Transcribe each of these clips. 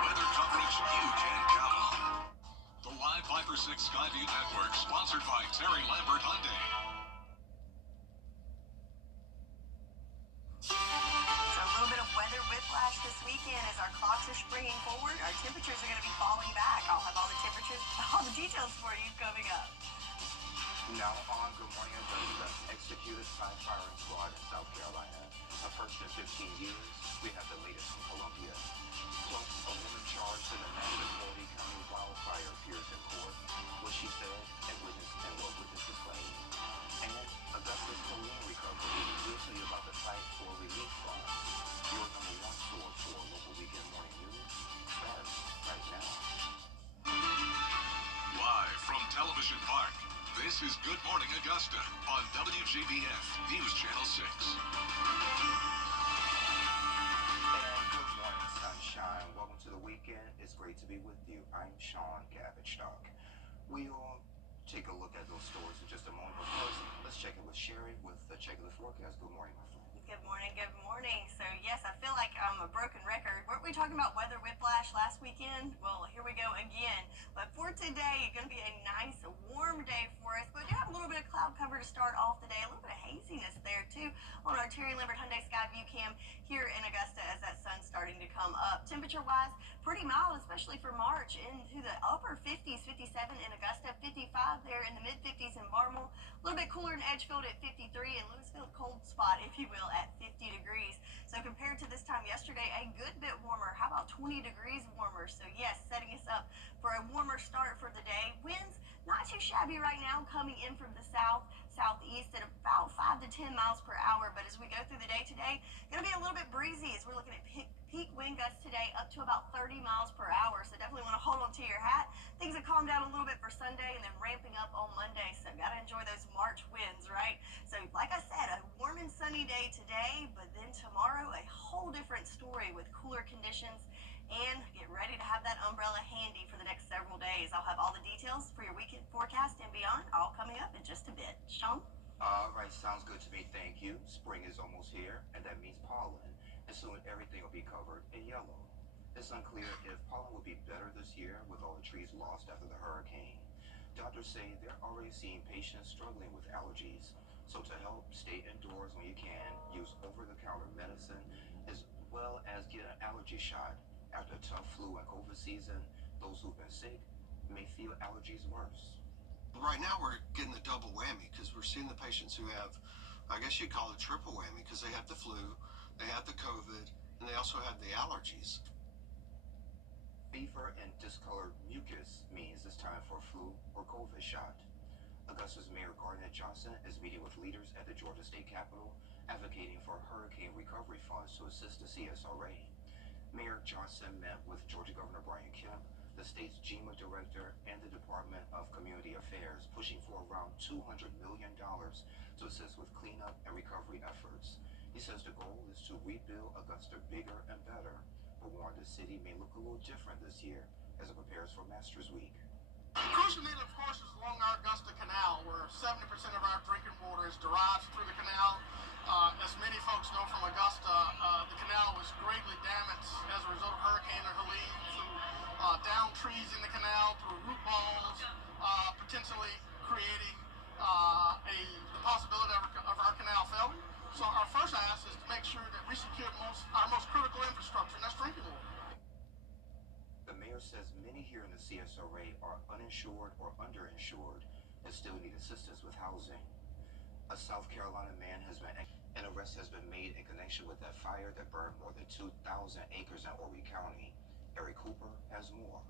weather coverage you can count on. The Live 5 for 6 Skyview Network, sponsored by Terry Lambert Hyundai. So a little bit of weather whiplash this weekend as our clocks are springing forward. Our temperatures are going to be falling back. I'll have all the details for you coming up. Now on Good Morning Augusta, executed by firing squad in South Carolina. A first in 15 years, we have the latest from Columbia. Plus, a woman charged in the Nashville County wildfire appears in court. What she said and what witnesses claim. And Augusta's balloon recovery. We'll tell you about the fight for relief funds. Your number one source for local weekend morning news starts right now. Live from Television Park, this is Good Morning Augusta on WJBF News Channel 6. And good morning, sunshine. Welcome to the weekend. It's great to be with you. I'm Sean Gavage-Stock. We'll take a look at those stories in just a moment. But first, let's check in with Sherry with the check of the forecast. Good morning, my friend. Good morning, good morning. So yes, I feel like I'm a broken record. Weren't we talking about weather whiplash last weekend? Well, here we go again. But for today, it's going to be a nice, warm day for us. But we do have a little bit of cloud cover to start off the day. A little bit of haziness there, too, on our Terry Lambert Hyundai Skyview cam here in Augusta as that sun's starting to come up. Temperature-wise, pretty mild, especially for March, into the upper 50s, 57 in Augusta, 55 there in the mid-50s in Barmel. A little bit cooler in Edgefield at 53, and Louisville, cold spot, if you will, at 50 degrees. So compared to this time yesterday, a good bit warmer. How about 20 degrees warmer? So yes, setting us up for a warmer start for the day. Winds not too shabby right now, coming in from the southeast at about 5 to 10 miles per hour. But as we go through the day today, going to be a little bit breezy as we're looking at peak wind gusts today up to about 30 miles per hour. So definitely want to hold on to your hat. Things have calmed down a little bit for Sunday and then ramping up on Monday. So got to enjoy those March winds, right? So like I said, a warm and sunny day today, but then tomorrow a whole different story with cooler conditions. And get ready to have that umbrella handy for the next several days. I'll have all the details for your weekend forecast and beyond, all coming up in just a bit. Sean? All right, sounds good to me. Thank you. Spring is almost here, and that means pollen. And soon everything will be covered in yellow. It's unclear if pollen will be better this year with all the trees lost after the hurricane. Doctors say they're already seeing patients struggling with allergies. So to help, stay indoors when you can, use over-the-counter medicine, as well as get an allergy shot. After a tough flu and COVID season, those who've been sick may feel allergies worse. Right now we're getting a double whammy because we're seeing the patients who have, I guess you'd call it triple whammy, because they have the flu, they have the COVID, and they also have the allergies. Fever and discolored mucus means it's time for a flu or COVID shot. Augusta's Mayor Gardner Johnson is meeting with leaders at the Georgia State Capitol, advocating for hurricane recovery funds to assist the CSRA. Mayor Johnson met with Georgia Governor Brian Kemp, the state's GEMA director, and the Department of Community Affairs, pushing for around $200 million to assist with cleanup and recovery efforts. He says the goal is to rebuild Augusta bigger and better, but warned the city may look a little different this year as it prepares for Masters Week. Crucial need, of course, is along our Augusta Canal, where 70% of our drinking water is derived through the canal. As many folks know from Augusta, the canal was greatly damaged as a result of Hurricane Helene through downed trees in the canal, through root balls, potentially creating the possibility of our canal failing. So our first ask is to make sure that we secure our most critical infrastructure, and that's drinking water. The mayor says many here in the CSRA are uninsured or underinsured and still need assistance with housing. A South Carolina man an arrest has been made in connection with that fire that burned more than 2,000 acres in Horry County. Eric Cooper has more.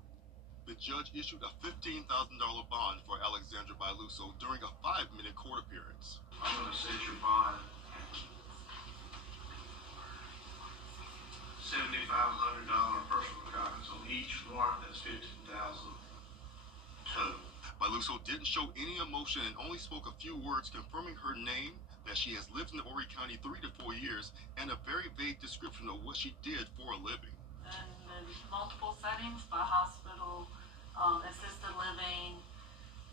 The judge issued a $15,000 bond for Alexandra Bialuso during a 5-minute court appearance. I'm going to set your bond at $7,500 personal guidance on each warrant. That's $15,000 total. Bialuso didn't show any emotion and only spoke a few words confirming her name, that she has lived in Horry County 3 to 4 years, and a very vague description of what she did for a living. In multiple settings, by hospital, assisted living,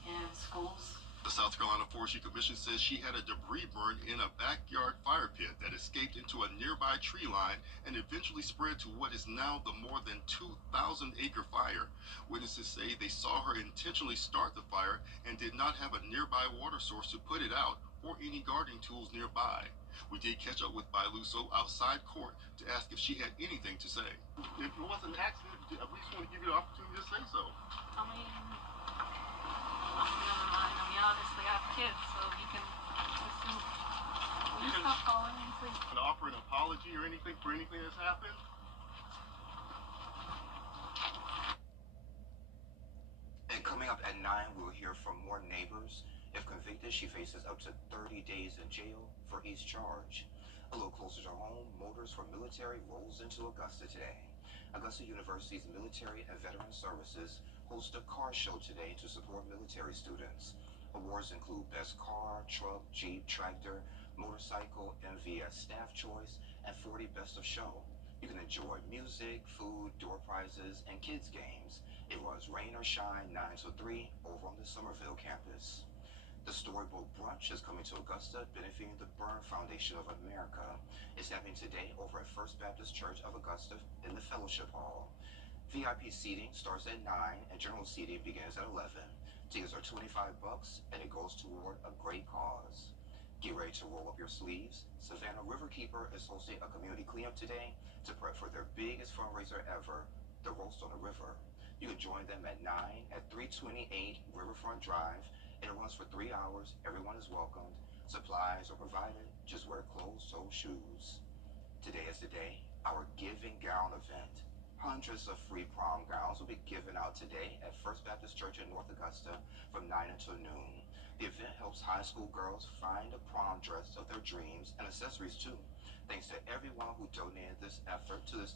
and schools. The South South Carolina Forestry Commission says she had a debris burn in a backyard fire pit that escaped into a nearby tree line and eventually spread to what is now the more than 2,000-acre fire. Witnesses say they saw her intentionally start the fire and did not have a nearby water source to put it out or any gardening tools nearby. We did catch up with Bailuso outside court to ask if she had anything to say. If it was an accident, we just want to give you the opportunity to say so. I mean, never mind. I mean, obviously I have kids, so you can assume. Will you stop calling me, please? And offer an apology or anything for anything that's happened? And coming up at 9, we'll hear from more neighbors. If convicted, she faces up to 30 days in jail for each charge. A little closer to home, Motors for Military rolls into Augusta today. Augusta University's Military and Veteran Services hosts a car show today to support military students. Awards include Best Car, Truck, Jeep, Tractor, Motorcycle, MVS Staff Choice, and 40 Best of Show. You can enjoy music, food, door prizes, and kids games. It runs rain or shine 9 to 3 over on the Somerville campus. The Storybook Brunch is coming to Augusta, benefiting the Burn Foundation of America. It's happening today over at First Baptist Church of Augusta in the Fellowship Hall. VIP seating starts at 9 and general seating begins at 11. Tickets are $25 and it goes toward a great cause. Get ready to roll up your sleeves. Savannah Riverkeeper is hosting a community cleanup today to prep for their biggest fundraiser ever, the Roast on the River. You can join them at 9 at 328 Riverfront Drive. It runs for 3 hours. Everyone is welcomed. Supplies are provided. Just wear closed-toe shoes. Today is the day, our Giving Gown event. Hundreds of free prom gowns will be given out today at First Baptist Church in North Augusta from 9 until noon. The event helps high school girls find a prom dress of their dreams and accessories too. Thanks to everyone who donated to this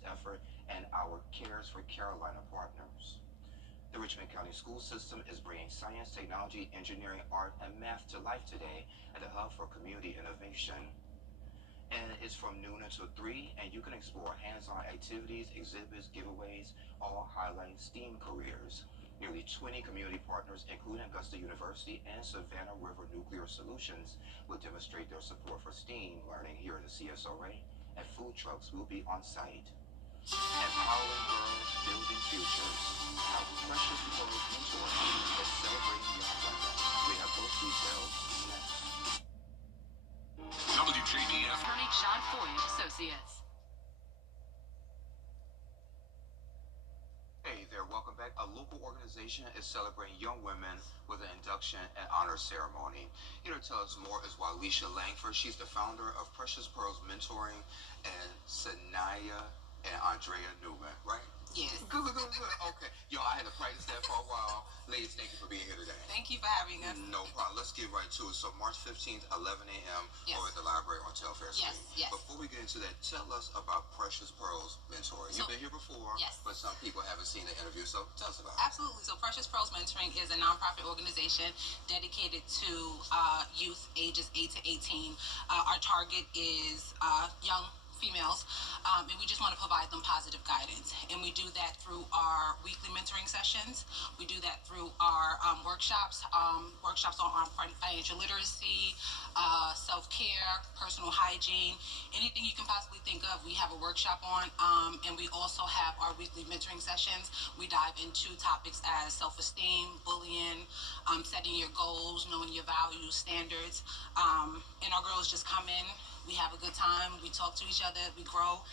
effort and our Cares for Carolina partners. The Richmond County School System is bringing science, technology, engineering, art, and math to life today at the Hub for Community Innovation. And it's from noon until 3, and you can explore hands-on activities, exhibits, giveaways, all highlighting STEAM careers. Nearly 20 community partners, including Augusta University and Savannah River Nuclear Solutions, will demonstrate their support for STEAM learning here in the CSRA, and food trucks will be on site. Empowering girls, building futures. Our Precious Pearls Mentoring is celebrating young women. We have those details next. WJBF. Attorney John Foy Associates. Hey there, welcome back. A local organization is celebrating young women with an induction and honor ceremony. Here to tell us more is Walisha Langford. She's the founder of Precious Pearls Mentoring and Sanaya and Andrea Newman, right? Yes. Good. Okay. Yo, I had to practice that for a while. Ladies, thank you for being here today. Thank you for having us. No problem. Let's get right to it. So March 15th, 11 a.m. Yes. over at the library on Telfair Street. Yes. Before we get into that, tell us about Precious Pearls Mentoring. You've been here before, yes, but some people haven't seen the interview, so tell us about it. Absolutely. So Precious Pearls Mentoring is a nonprofit organization dedicated to youth ages 8 to 18. Our target is young females, and we just want to provide them positive guidance. And we do that through our weekly mentoring sessions. We do that through our workshops on financial literacy, self-care, personal hygiene, anything you can possibly think of, we have a workshop on. And we also have our weekly mentoring sessions. We dive into topics as self-esteem, bullying, setting your goals, knowing your values, standards. And our girls just come in. We have a good time. We talk to each other. We grow.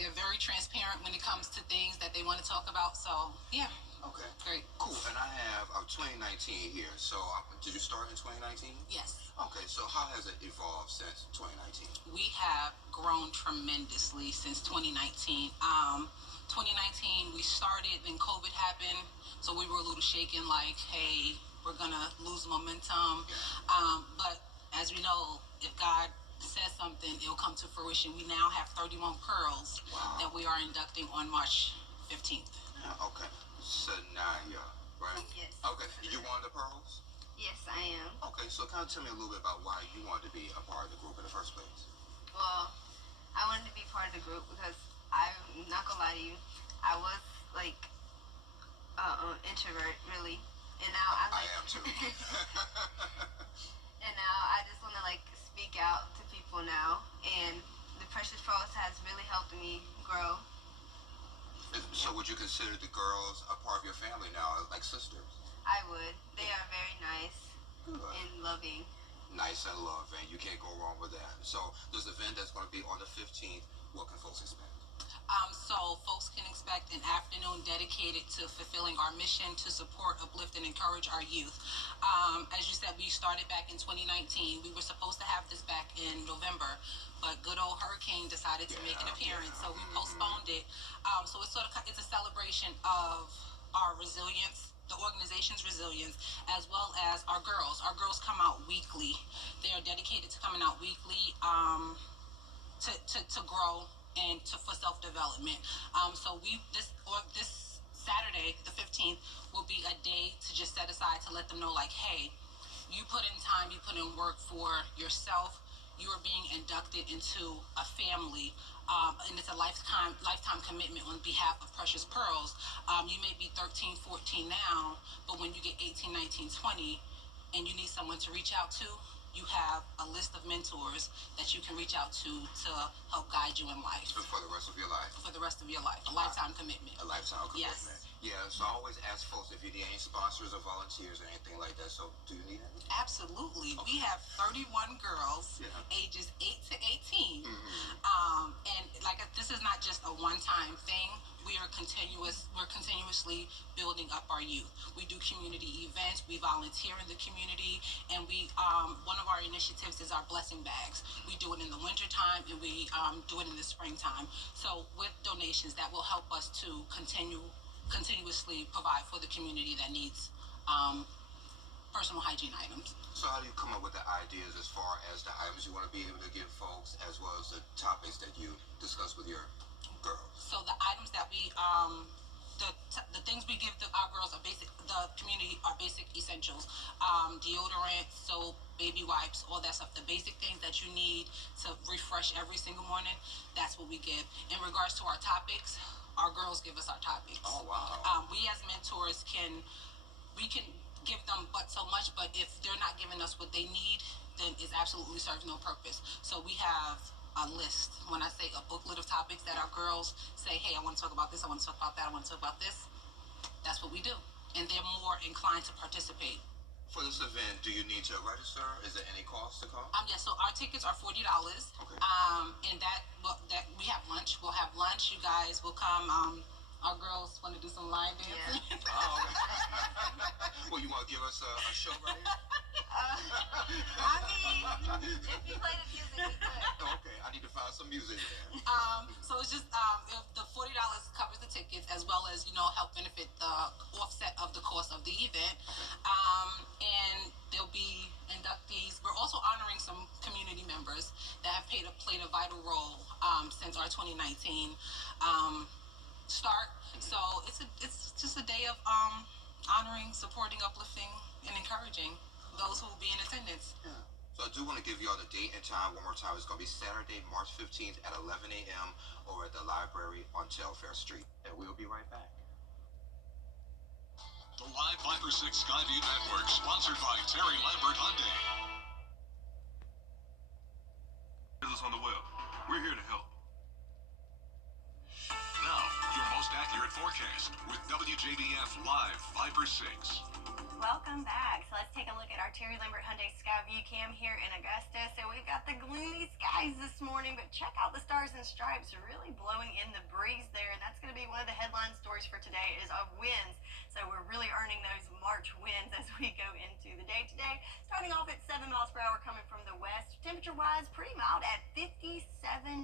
They're very transparent when it comes to things that they want to talk about. So, yeah. Okay. Great. Cool. And I have 2019 here. So, did you start in 2019? Yes. Okay. So, how has it evolved since 2019? We have grown tremendously since 2019. 2019, we started, then COVID happened. So, we were a little shaken, like, hey, we're going to lose momentum. Yeah. But as we know, if God says something, it'll come to fruition. We now have 31 pearls that we are inducting on March 15th. Yeah, okay. Sanaya, right? Yes. Okay. You one of the pearls? Yes, I am. Okay, so kind of tell me a little bit about why you wanted to be a part of the group in the first place. Well, I wanted to be part of the group because I'm not gonna lie to you, I was like introvert really, And now I'm I like, am too. and now I just want to like speak out to people now. And the Precious Pearls has really helped me grow. So would you consider the girls a part of your family now, like sisters? I would. They are very nice Good. and loving. Nice and loving. You can't go wrong with that. So this event that's going to be on the 15th, what can folks expect? So folks can expect an afternoon dedicated to fulfilling our mission to support, uplift, and encourage our youth. As you said, we started back in 2019. We were supposed to have this back in November, but good old hurricane decided to make an appearance, so we postponed it. So it's a celebration of our resilience, the organization's resilience, as well as our girls. Our girls come out weekly. They are dedicated to coming out weekly to grow and for self-development. So this Saturday, the 15th, will be a day to just set aside to let them know, like, hey, you put in time, you put in work for yourself. You are being inducted into a family, and it's a lifetime commitment on behalf of Precious Pearls. You may be 13, 14 now, but when you get 18, 19, 20, and you need someone to reach out to, you have a list of mentors that you can reach out to help guide you in life. For the rest of your life? For the rest of your life. A lifetime commitment. A lifetime commitment. Yes. Yeah, so I always ask folks if you need any sponsors or volunteers or anything like that. So do you need any? Absolutely. Okay. We have 31 girls, ages 8 to 18. And this is not just a one-time thing. We're continuously building up our youth. We do community events, we volunteer in the community, and we one of our initiatives is our blessing bags. We do it in the wintertime and we do it in the springtime. So with donations, that will help us to continuously provide for the community that needs personal hygiene items. So how do you come up with the ideas as far as the items you want to be able to give folks, as well as the topics that you discuss with your girls? So the items that we the things we give our girls are basic. The community are basic essentials: deodorant, soap, baby wipes, all that stuff. The basic things that you need to refresh every single morning. That's what we give. In regards to our topics, our girls give us our topics. Oh wow. We as mentors can give them but so much, but if they're not giving us what they need, then it absolutely serves no purpose. So we have a list. When I say a booklet of topics that our girls say, hey, I want to talk about this, I want to talk about that, I want to talk about this, that's what we do. And they're more inclined to participate. For this event, do you need to register? Is there any cost to come? Yeah, so our tickets are $40. Okay. And that we have lunch. We'll have lunch. You guys will come. Our girls want to do some line dancing. Yeah. Oh, okay. Well, you want to give us a show right here? I mean, if you play the music, you could. Okay, I need to find some music there. So it's just if the $40 covers the tickets, as well as help benefit the offset of the cost of the event. And there'll be inductees. We're also honoring some community members that have played a vital role since our 2019 start. So it's just a day of honoring, supporting, uplifting, and encouraging those who will be in attendance. Yeah. So I do want to give you all the date and time one more time. It's going to be Saturday, March 15th at 11 a.m. over at the library on Telfair Street. And we'll be right back. The Live 5 or 6 Skyview Network, sponsored by Terry Lambert Hyundai. Business on the web. We're here to help. Now, your most accurate forecast with WJBF Live 5 or 6. Welcome back. So let's take a look at our Terry Lambert Hyundai Skyview Cam here in Augusta. So we've got the gloomy skies this morning, but check out the stars and stripes really blowing in the breeze there. And that's going to be one of the headline stories for today is of winds. So we're really earning those March winds as we go into the day today. Starting off at 7 miles per hour coming from the west. Temperature-wise, pretty mild at 57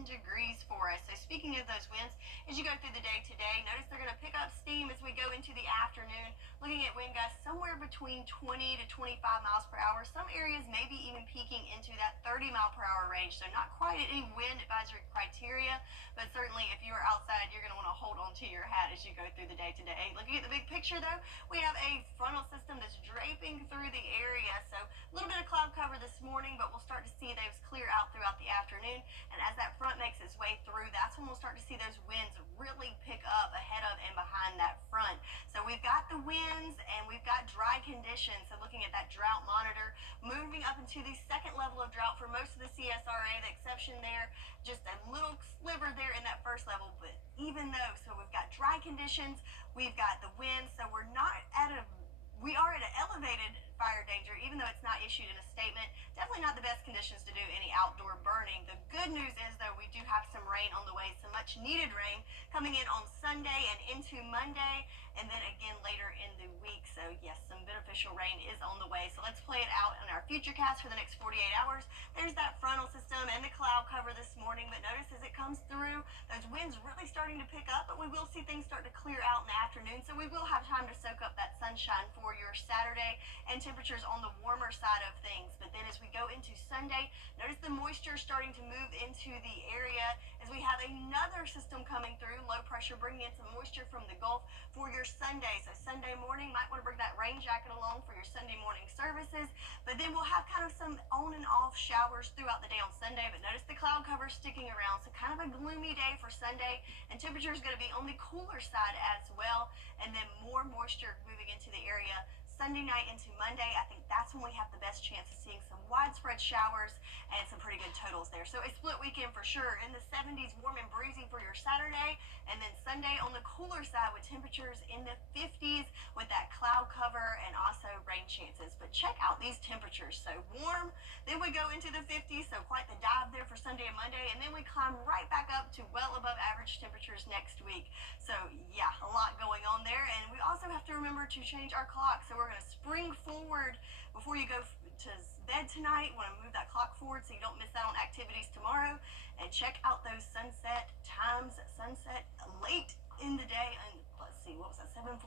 degrees for us. So speaking of those winds, as you go through the day today, notice they're going to pick up steam as we go into the afternoon. Looking at wind gusts somewhere between 20 to 25 miles per hour. Some areas maybe even peaking into that 30 mile per hour range. So not quite at any wind advisory criteria, but certainly if you are outside, you're going to want to hold on to your hat as you go through the day today. Looking at the big picture though, we have a frontal system that's draping through the area. So a little bit of cloud cover this morning, but we'll start to see those clear out throughout the afternoon. And as that front makes its way through, that's when we'll start to see those winds really pick up ahead of and behind that front. So we've got the winds and we've got dry conditions. So looking at that drought monitor, moving up into the second level of drought for most of the CSRA. The exception there, just a little sliver there in that first level. But even though, so we've got dry conditions, we've got the winds, so we are at an elevated fire danger, even though it's not issued in a statement. Definitely not the best conditions to do any outdoor burning. The good news is, though, we do have some rain on the way, some much needed rain coming in on Sunday and into Monday, and then again later in the week. So yes, some beneficial rain is on the way. So let's play it out on our futurecast for the next 48 hours. There's that frontal system and the cloud cover this morning, but notice as it comes through, those winds really starting to pick up, but we will see things start to clear out in the afternoon, so we will have time to soak up that sunshine for your Saturday, and temperatures on the warmer side of things. But then as we go into Sunday, notice the moisture starting to move into the area as we have another system coming through, low pressure bringing in some moisture from the Gulf for your Sunday. So Sunday morning, might want to bring that rain jacket along for your Sunday morning services, but then we'll have kind of some on and off showers throughout the day on Sunday. But notice the cloud cover sticking around, so kind of a gloomy day for Sunday, and temperature is going to be on the cooler side as well, and then more moisture moving into the area Sunday night into Monday. I think that's when we have the best chance of seeing some widespread showers and some pretty good totals there. So a split weekend for sure. In the 70s, warm and breezy for your Saturday, and then Sunday on the cooler side with temperatures in the 50s with that cloud cover and also rain chances. But check out these temperatures. So warm, then we go into the 50s, so quite the dive there for Sunday and Monday, and then we climb right back up to well above average temperatures next week. So yeah, a lot going on there, and we also have to remember to change our clock. So we're going to spring forward before you go to bed tonight. Want to move that clock forward so you don't miss out on activities tomorrow, and check out those sunset times. Sunset late in the day, and let's see, what was that, 7:45?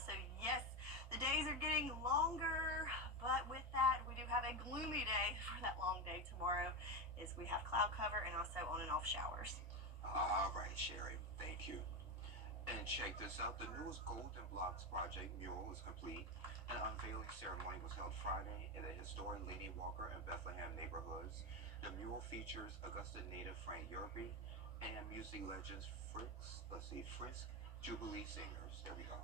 So yes, the days are getting longer, but with that, we do have a gloomy day for that long day tomorrow, as we have cloud cover and also on and off showers. All right, Sherry, thank you. And check this out, the newest Golden Blocks project mural is complete. An unveiling ceremony was held Friday in the historic Lady Walker and Bethlehem neighborhoods. The mural features Augusta native Frank Yerby and music legends Frisk Jubilee singers. There we go.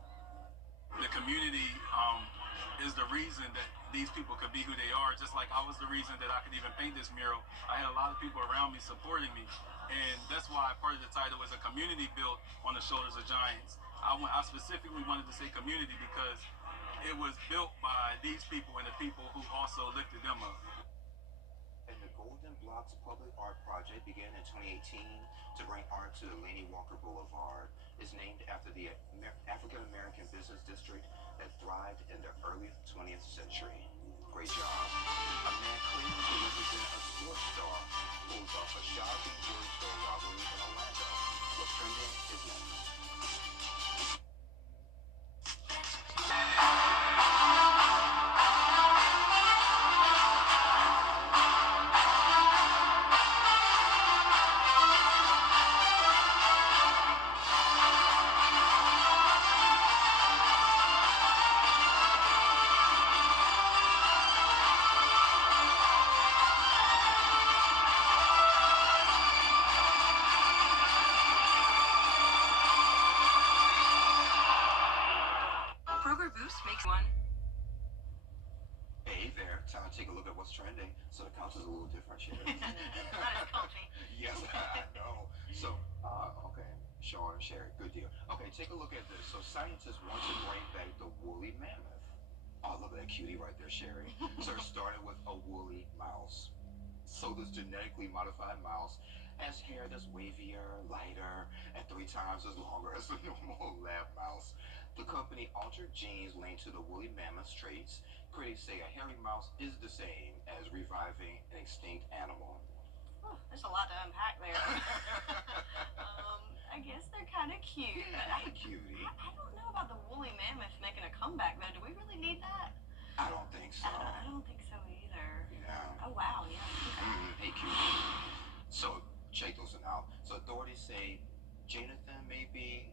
The community is the reason that these people could be who they are, just like I was the reason that I could even paint this mural. I had a lot of people around me supporting me, and that's why part of the title is a community built on the shoulders of giants. I specifically wanted to say community because it was built by these people and the people who also lifted them up. And the Golden Blocks Public Art Project began in 2018 to bring art to the Laney Walker Boulevard. It's named after the African American business district that thrived in the early 20th century. Great job. A man claiming to represent a sports star pulls off a shocking jewelry store robbery in Orlando. What's trending is next. Hey there, time to take a look at what's trending. So the couch is a little different, Sherry. Not as comfy. Yes, I know. So, okay, Sean and Sherry, good deal. Okay, take a look at this. So scientists want to bring back the woolly mammoth. Oh, look at that cutie right there, Sherry. So it started with a woolly mouse. So this genetically modified mouse has hair that's wavier, lighter, and 3 times as longer as a normal lab mouse. The company altered genes linked to the woolly mammoth's traits. Critics say a hairy mouse is the same as reviving an extinct animal. Oh, there's a lot to unpack there. I guess they're kind of cute. Yeah, But cutie. I don't know about the woolly mammoth making a comeback, though. Do we really need that? I don't think so. I don't think so either. Yeah. Oh, wow, yeah. Hey, cutie. So, check those out. So, authorities say Jonathan maybe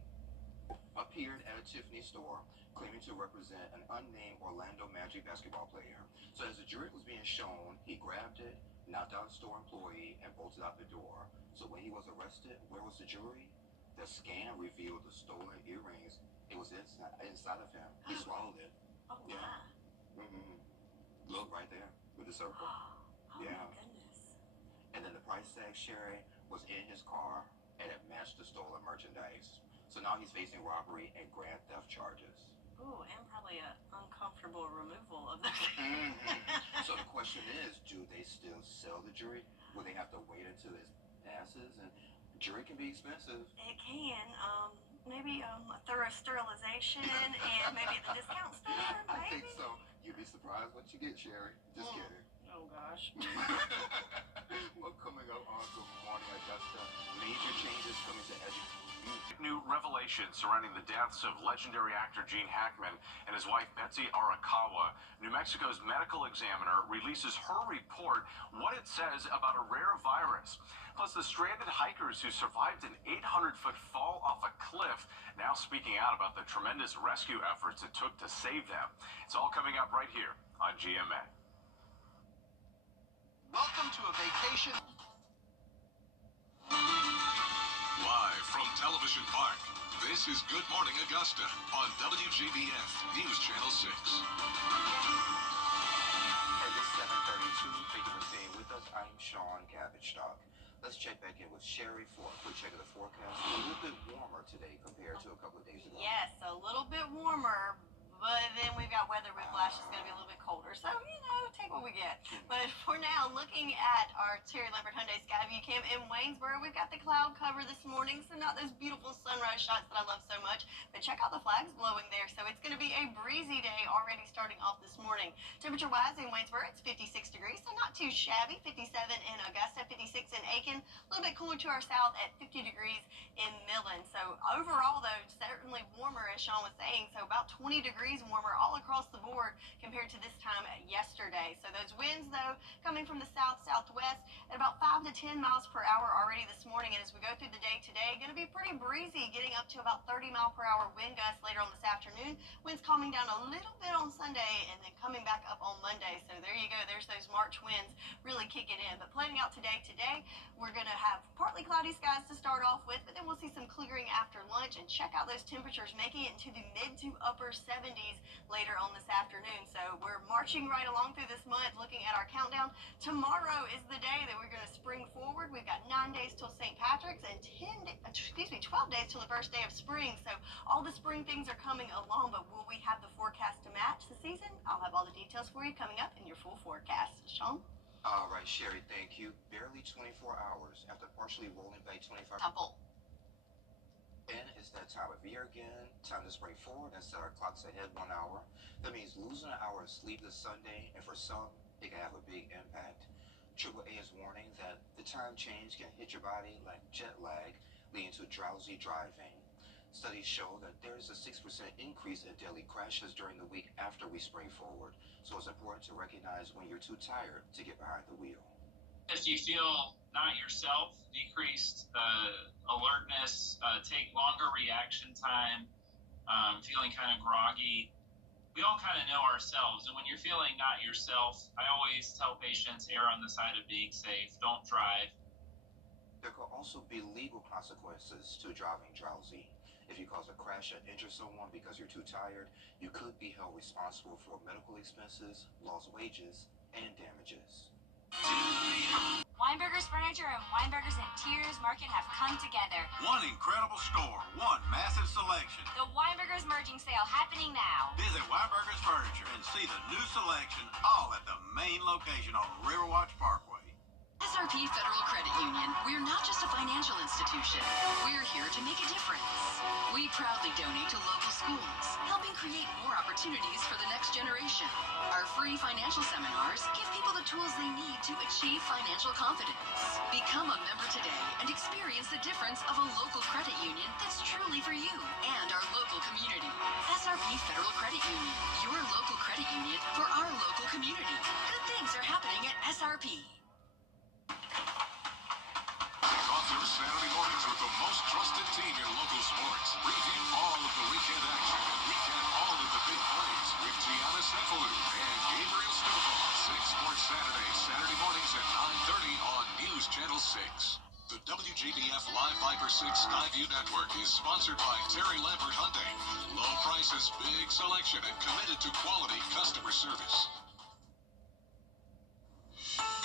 appeared at a Tiffany store claiming to represent an unnamed Orlando Magic basketball player. So as the jewelry was being shown, he grabbed it, knocked out a store employee, and bolted out the door. So when he was arrested, where was the jewelry? The scan revealed the stolen earrings. It was inside inside of him. He swallowed it. Oh, Yeah. my. Look right there with the circle. Oh, Yeah. my goodness. And then the price tag, Sherry, was in his car and it matched the stolen merchandise. So now he's facing robbery and grand theft charges. Ooh, and probably an uncomfortable removal of the So the question is, do they still sell the jury? Will they have to wait until it passes? And jury can be expensive. It can. Maybe a thorough sterilization and maybe at the discount store, I maybe? think so. You'd be surprised what you get, Sherry. Just kidding. Oh, gosh. Well, coming up on Good Morning Augusta, major changes coming to education. New revelations surrounding the deaths of legendary actor Gene Hackman and his wife Betsy Arakawa. New Mexico's medical examiner releases her report, what it says about a rare virus. Plus, the stranded hikers who survived an 800-foot fall off a cliff now speaking out about the tremendous rescue efforts it took to save them. It's all coming up right here on GMA. Welcome to a vacation. Live from Television Park, this is Good Morning Augusta on WJBF News Channel 6. Hey, this is 7:32. Thank you for staying with us. I'm Sean Cabbage-Stock. Let's check back in with Sherry for a quick check of the forecast. A little bit warmer today compared to a couple of days ago. Yes, a little bit warmer, but then we've got weather whiplash. It's going to be a little bit colder. So, take what we get. But for now, looking at our Terry Lambert Hyundai Skyview Cam in Waynesboro, we've got the cloud cover this morning, so not those beautiful sunrise shots that I love so much. But check out the flags blowing there. So it's going to be a breezy day already starting off this morning. Temperature-wise in Waynesboro, it's 56 degrees, so not too shabby. 57 in Augusta, 56 in Aiken. A little bit cooler to our south at 50 degrees in Millen. So overall, though, certainly warmer, as Sean was saying. So about 20 degrees warmer all across the board compared to this time yesterday. So those winds, though, coming from the south-southwest at about 5 to 10 miles per hour already this morning. And as we go through the day today, going to be pretty breezy, getting up to about 30 mile per hour wind gusts later on this afternoon. Winds calming down a little bit on Sunday and then coming back up on Monday. So there you go. There's those March winds really kicking in. But planning out today, we're going to have partly cloudy skies to start off with, but then we'll see some clearing after lunch. And check out those temperatures making it into the mid to upper 70s later on this afternoon. So we're marching right along through this month, looking at our countdown. Tomorrow is the day that we're going to spring forward. We've got 9 days till St. Patrick's and 12 days till the first day of spring. So all the spring things are coming along, but will we have the forecast to match the season? I'll have all the details for you coming up in your full forecast. Sean? All right, Sherry, thank you. Barely 24 hours after partially rolling back 25. Couple. And it's that time of year again. Time to spring forward and set our clocks ahead 1 hour. That means losing an hour of sleep this Sunday, and for some, it can have a big impact. AAA is warning that the time change can hit your body like jet lag, leading to drowsy driving. Studies show that there is a 6% increase in daily crashes during the week after we spring forward. So it's important to recognize when you're too tired to get behind the wheel. If you feel not yourself, decreased alertness, take longer reaction time, feeling kind of groggy, we all kind of know ourselves. And when you're feeling not yourself, I always tell patients, err on the side of being safe. Don't drive. There could also be legal consequences to driving drowsy. If you cause a crash or injure someone because you're too tired, you could be held responsible for medical expenses, lost wages, and damages. Weinberger's Furniture and Weinberger's Interiors Market have come together. One incredible store, one massive selection. The Weinberger's Merging Sale happening now. Visit Weinberger's Furniture and see the new selection all at the main location on Riverwatch Parkway. SRP Federal Credit Union. We're not just a financial institution. We're here to make a difference. We proudly donate to local schools, helping create more opportunities for the next generation. Our free financial seminars give people the tools they need to achieve financial confidence. Become a member today and experience the difference of a local credit union that's truly for you and our local community. SRP Federal Credit Union, your local credit union for our local community. Good things are happening at SRP. Kick off your Saturday mornings with the most trusted team in local sports. Review all of the weekend action and recap all of the big plays with Gianna Cephalou and Gabriel Snowball. 6 Sports Saturday, Saturday mornings at 9:30 on News Channel 6. The WJBF Live Viper 6 Skyview Network is sponsored by Terry Lambert Hyundai. Low prices. prices, big selection, and committed to quality customer service.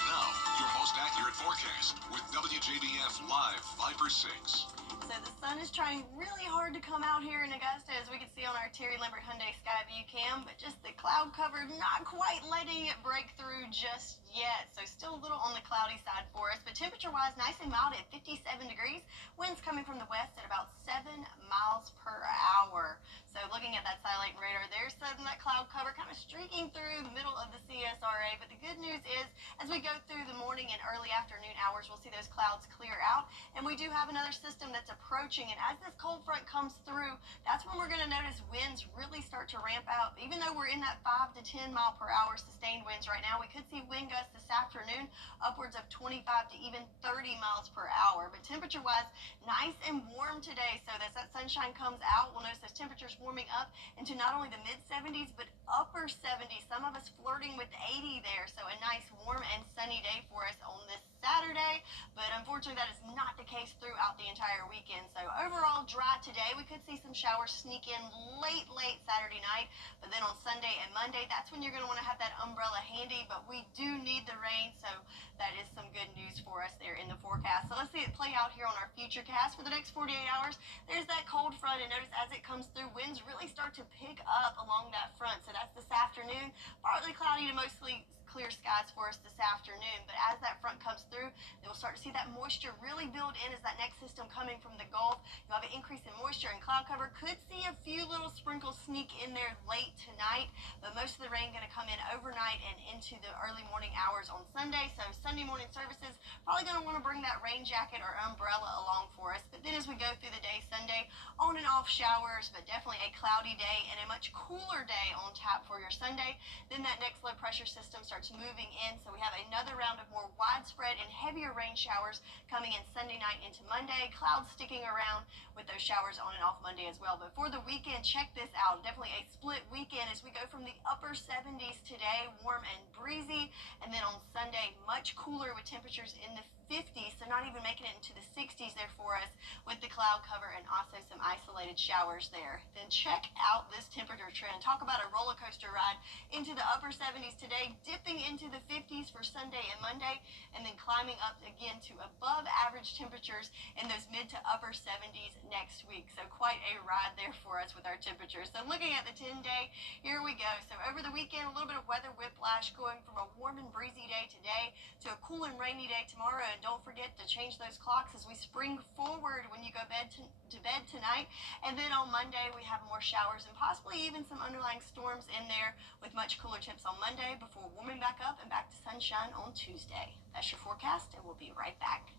Now, your most accurate forecast with WJBF Live Viper 6. So the sun is trying really hard to come out here in Augusta, as we can see on our Terry Lambert Hyundai Skyview cam, but just the cloud cover not quite letting it break through just yet. So still a little on the cloudy side for us, but temperature-wise, nice and mild at 57 degrees. Winds coming from the west at about 7 miles per hour. So looking at that satellite radar, there's that cloud cover kind of streaking through the middle of the CSRA. But the good news is, as we go through the morning and early afternoon hours, we'll see those clouds clear out. And we do have another system that's approaching. And as this cold front comes through, that's when we're going to notice winds really start to ramp up. Even though we're in that 5 to 10 mile per hour sustained winds right now, we could see wind gusts this afternoon upwards of 25 to even 30 miles per hour. But temperature-wise, nice and warm today. So as that sunshine comes out, we'll notice those temperatures warming up into not only the mid-70s, but upper 70s. Some of us flirting with 80 there. So a nice warm and sunny day for us on this Saturday. But unfortunately, that is not the case throughout the entire weekend. So overall, dry today. We could see some showers sneak in late Saturday night. But then on Sunday and Monday, that's when you're going to want to have that umbrella handy. But we do need the rain, so that is some good news for us there in the forecast. So let's see it play out here on our future cast for the next 48 hours. There's that cold front, and notice as it comes through, winds really start to pick up along that front. So that's this afternoon. Partly cloudy to mostly clear skies for us this afternoon. But as that front comes through, then we'll start to see that moisture really build in as that next system coming from the Gulf. You'll have an increase in moisture and cloud cover. Could see a few little sprinkles sneak in there late tonight, but most of the rain going to come in overnight and into the early morning hours on Sunday. So Sunday morning services probably going to want to bring that rain jacket or umbrella along for us. But then as we go through the day Sunday, on and off showers, but definitely a cloudy day and a much cooler day on tap for your Sunday. Then that next low pressure system starts moving in, so we have another round of more widespread and heavier rain showers coming in Sunday night into Monday. Clouds sticking around with those showers on and off Monday as well. But for the weekend, check this out. Definitely a split weekend as we go from the upper 70s today, warm and breezy, and then on Sunday, much cooler with temperatures in the 50s, so not even making it into the 60s there for us with the cloud cover and also some isolated showers there. Then check out this temperature trend. Talk about a roller coaster ride into the upper 70s today, dipping into the 50s for Sunday and Monday, and then climbing up again to above average temperatures in those mid to upper 70s next week. So quite a ride there for us with our temperatures. So looking at the 10-day, here we go. So over the weekend, a little bit of weather whiplash going from a warm and breezy day today to a cool and rainy day tomorrow. And don't forget to change those clocks as we spring forward when you go to bed tonight. And then on Monday, we have more showers and possibly even some underlying storms in there with much cooler temps on Monday before warming back up and back to sunshine on Tuesday. That's your forecast, and we'll be right back.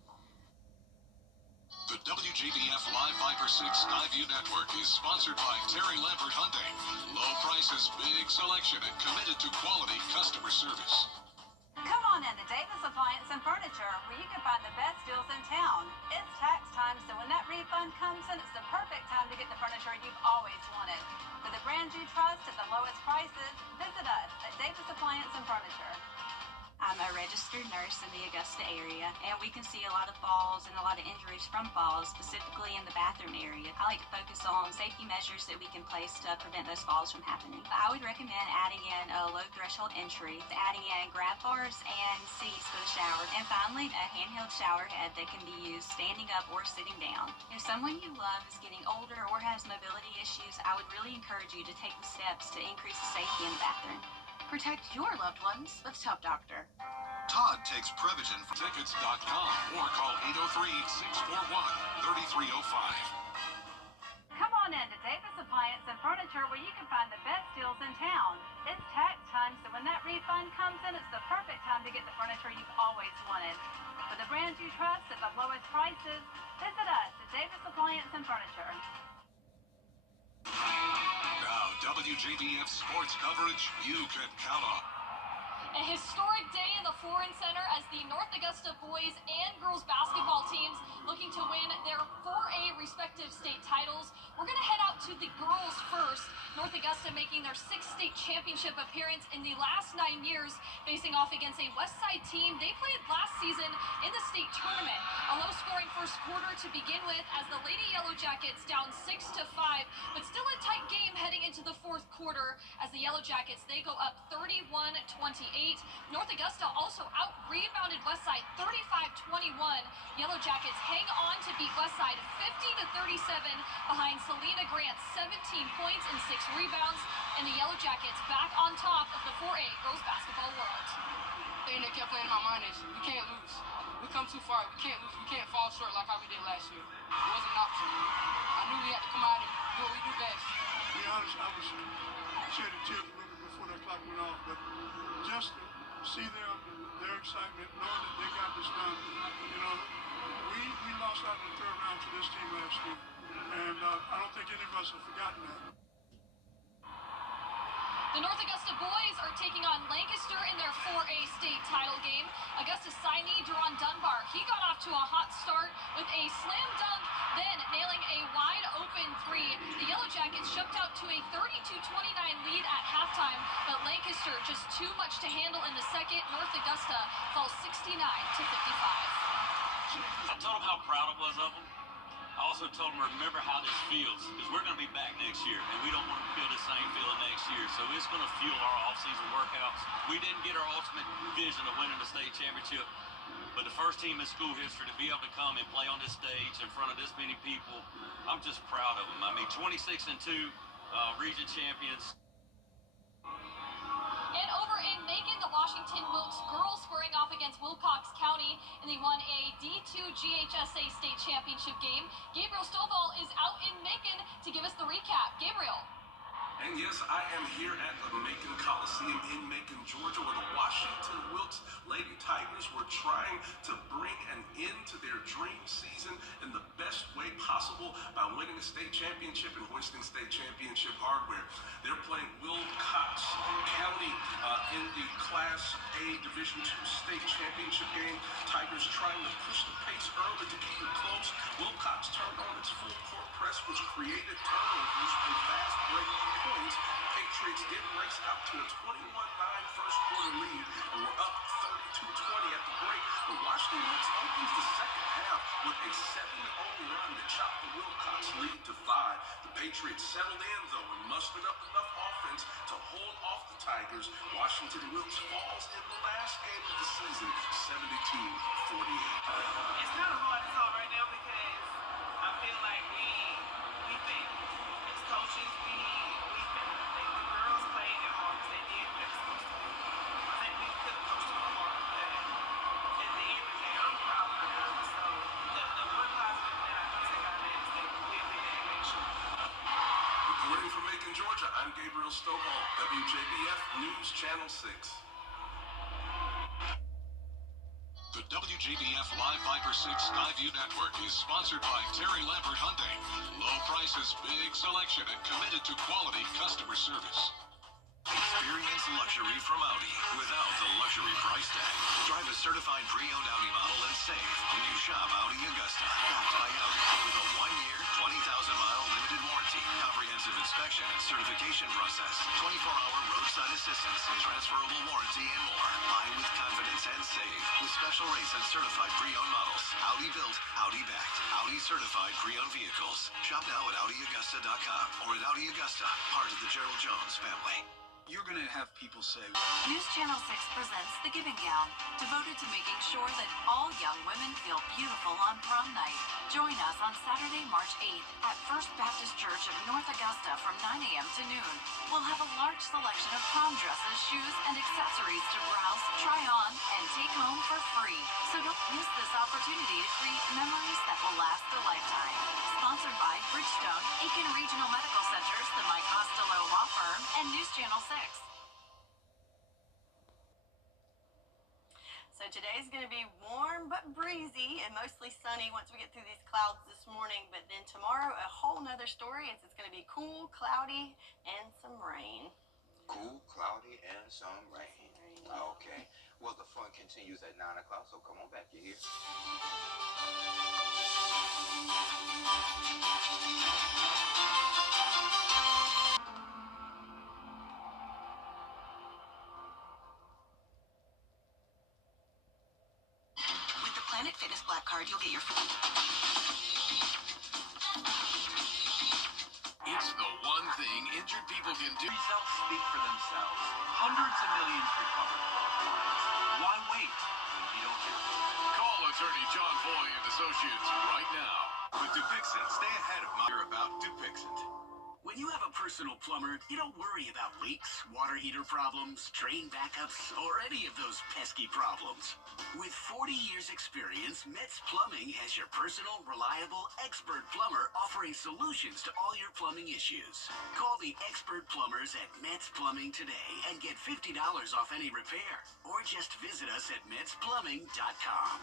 The WJBF Live Viper 6 Skyview Network is sponsored by Terry Lambert Hyundai. Low prices, big selection, and committed to quality customer service. Come on in to Davis Appliance and Furniture, where you can find the best deals in town. It's tax time, so when that refund comes in, it's the perfect time to get the furniture you've always wanted. For the brands you trust at the lowest prices, visit us at Davis Appliance and Furniture. I'm a registered nurse in the Augusta area, and we can see a lot of falls and a lot of injuries from falls, specifically in the bathroom area. I like to focus on safety measures that we can place to prevent those falls from happening. I would recommend adding in a low threshold entry, adding in grab bars and seats for the shower, and finally a handheld shower head that can be used standing up or sitting down. If someone you love is getting older or has mobility issues, I would really encourage you to take the steps to increase the safety in the bathroom. Protect your loved ones with Top Doctor. Todd takes Prevagen for tickets.com or call 803-641-3305. Come on in to Davis Appliance and Furniture, where you can find the best deals in town. It's tax time, so when that refund comes in, it's the perfect time to get the furniture you've always wanted. For the brands you trust at the lowest prices, visit us at Davis Appliance and Furniture. Now, WJBF sports coverage you can count on. A historic day in the Foreign Center as the North Augusta boys and girls basketball teams looking to win their 4A respective state titles. We're going to head out to the girls first. North Augusta making their 6th state championship appearance in the last 9 years, facing off against a West Side team they played last season in the state tournament. A low-scoring first quarter to begin with as the Lady Yellow Jackets down 6-5, but still a tight game heading into quarter as the Yellow Jackets, they go up 31-28. North Augusta also out-rebounded Westside 35-21. Yellow Jackets hang on to beat Westside 50-37 behind Selena Grant's 17 points and 6 rebounds, and the Yellow Jackets back on top of the 4A girls basketball world. The thing that kept playing in my mind is we can't lose. We come too far. We can't lose. We can't fall short like how we did last year. It wasn't an option. I knew we had to come out and do what we do best. To be honest, I was shedding tears a little bit before that clock went off, but just to see them, their excitement, knowing that they got this done. You know, we lost out in the third round to this team last year, and I don't think any of us have forgotten that. The North Augusta boys are taking on Lancaster in their 4A state title game. Augusta's signee, Duron Dunbar, he got off to a hot start with a slam dunk, then nailing a wide-open three. The Yellow Jackets jumped out to a 32-29 lead at halftime, but Lancaster just too much to handle in the second. North Augusta falls 69-55. I told them how proud I was of them. I also told them, remember how this feels, because we're going to be back next year, and we don't want to feel the same feeling next year. So it's going to fuel our off-season workouts. We didn't get our ultimate vision of winning the state championship, but the first team in school history to be able to come and play on this stage in front of this many people, I'm just proud of them. I mean, 26-2 region champions. And over in Macon, the Washington Wilkes girls squaring off against Wilcox County in the 1A D2 GHSA state championship game. Gabriel Stovall is out in Macon to give us the recap. Gabriel. And yes, I am here at the Macon Coliseum in Macon, Georgia, where the Washington Wilkes Lady Tigers were trying to bring an end to their dream season in the best way possible by winning a state championship and Winston State Championship hardware. They're playing Wilcox County in the Class A Division II state championship game. Tigers trying to push the pace early to keep it close. Wilcox turned on its full court press, which created turnovers and fast break points. Patriots did race out to a 21-9 first quarter lead and were up 32-20 at the break. But Washington Wilkes opens the second half with a 7-0 run that chopped the Wilcox lead to 5. The Patriots settled in, though, and mustered up enough offense to hold off the Tigers. Washington Wilkes falls in the last game of the season, 72-48. It's kind of hard to talk right now because I feel like we think as coaches, we think the girls played their hardest. They did what they were supposed to do. I think we could have coached them more, but at the end of the day, I'm proud of the girls. So the one positive that I can take out of it is that we did make sure. Reporting from Macon, Georgia, I'm Gabriel Stovall, WJBF News Channel 6. The WJBF Live Viper 6 Skyview Network is sponsored by Terry Lambert Hyundai. Low prices, big selection, and committed to quality customer service. Experience luxury from Audi without the luxury price tag. Drive a certified pre-owned Audi model and save when you shop Audi Augusta. Backed by Audi with a 1-year, 20,000-mile limited warranty, comprehensive inspection and certification process, 24-hour roadside assistance, transferable warranty, and more. Buy with confidence and save with special rates on certified pre-owned models. Audi built, Audi backed, Audi certified pre-owned vehicles. Shop now at AudiAugusta.com or at Audi Augusta, part of the Gerald Jones family. You're going to have people say, News Channel 6 presents The Giving Gown, devoted to making sure that all young women feel beautiful on prom night. Join us on Saturday, March 8th at First Baptist Church of North Augusta from 9 a.m. to noon. We'll have a large selection of prom dresses, shoes, and accessories to browse, try on, and take home for free. So don't miss this opportunity to create memories that will last a lifetime. Sponsored by Bridgestone, Aiken Regional Medical Centers, the Mike Costello Law Firm, and News Channel 6. So today's going to be warm but breezy and mostly sunny once we get through these clouds this morning. But then tomorrow, a whole nother story. It's going to be cool, cloudy, and some rain. Cool, cloudy, and some rain. Okay. Well, the fun continues at 9 o'clock, so come on back. You're here. With the Planet Fitness Black Card, you'll get your It's the one thing injured people can do. Results speak for themselves. Hundreds of millions recovered for our clients. Why wait when you don't have to? Call attorney John Boy and Associates right now. With Dupixent, stay ahead of my... You're about Dupixent. When you have a personal plumber, you don't worry about leaks, water heater problems, drain backups, or any of those pesky problems. With 40 years experience, Metz Plumbing has your personal, reliable, expert plumber offering solutions to all your plumbing issues. Call the expert plumbers at Metz Plumbing today and get $50 off any repair. Or just visit us at metzplumbing.com.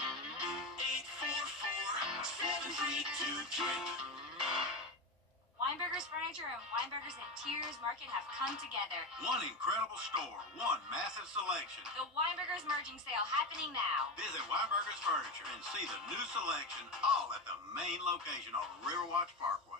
844-732-DRIP. Weinberger's Furniture and Weinberger's Interiors Market have come together. One incredible store, one massive selection. The Weinberger's Merging Sale happening now. Visit Weinberger's Furniture and see the new selection all at the main location on Riverwatch Parkway.